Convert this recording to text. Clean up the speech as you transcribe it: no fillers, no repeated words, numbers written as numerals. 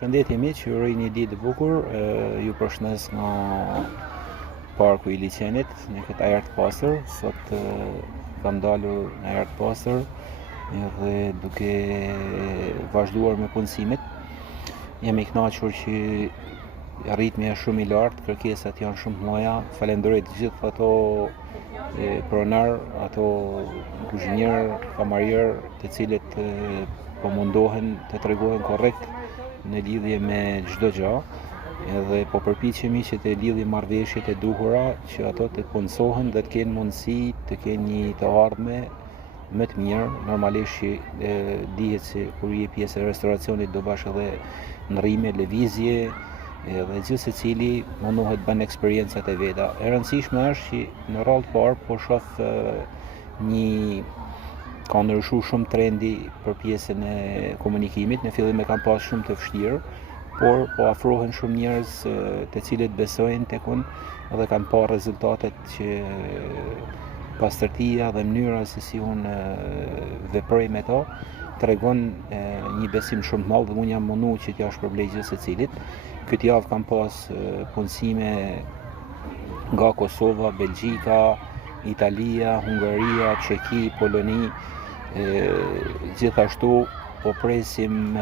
Shëndetje miq, ju uroj një ditë të bukur, ju përshëndes nga parku i liçenit në këtë ajër të pastër. Sot kam dalur në ajër të pastër edhe duke vazhduar me punësimet. Jam i kënaqur që ritmi është shumë i lartë, kërkesat janë shumë të mëdha. Falenderoj të gjithë ato pronar, ato kuzhinier, kamarier, të cilët po mundohen të tregojnë korrekt në lidhje me çdo gjë, edhe po përpiqemi që të lidhim marrëveshjet e duhura që ato të punësohen dhe të kenë mundësi të kenë një të ardhme më të mirë. Normalisht dihet se kur je pjesë e restoracionit do bash edhe ndrrime, lëvizje, dhe gjithë secili mundohet bën eksperiencat e veta. E rëndësishme është që në radhë të parë po shoh ka ndryshuar shumë trendi për pjesën e komunikimit. Në fillim e kam pas shumë të vështirë, por po afrohen shumë njerëz të cilët besojnë tek unë dhe kanë parë rezultatet që pastërtia dhe mënyra se si unë veproj me to tregon një besim shumë të madh dhe unë jam munduar që t'ja shpërblej gjithë secilit. Këtë javë kam pas punësime nga Kosova, Belgjika, Italia, Hungaria, Çeki, Poloni. Gjithashtu po presim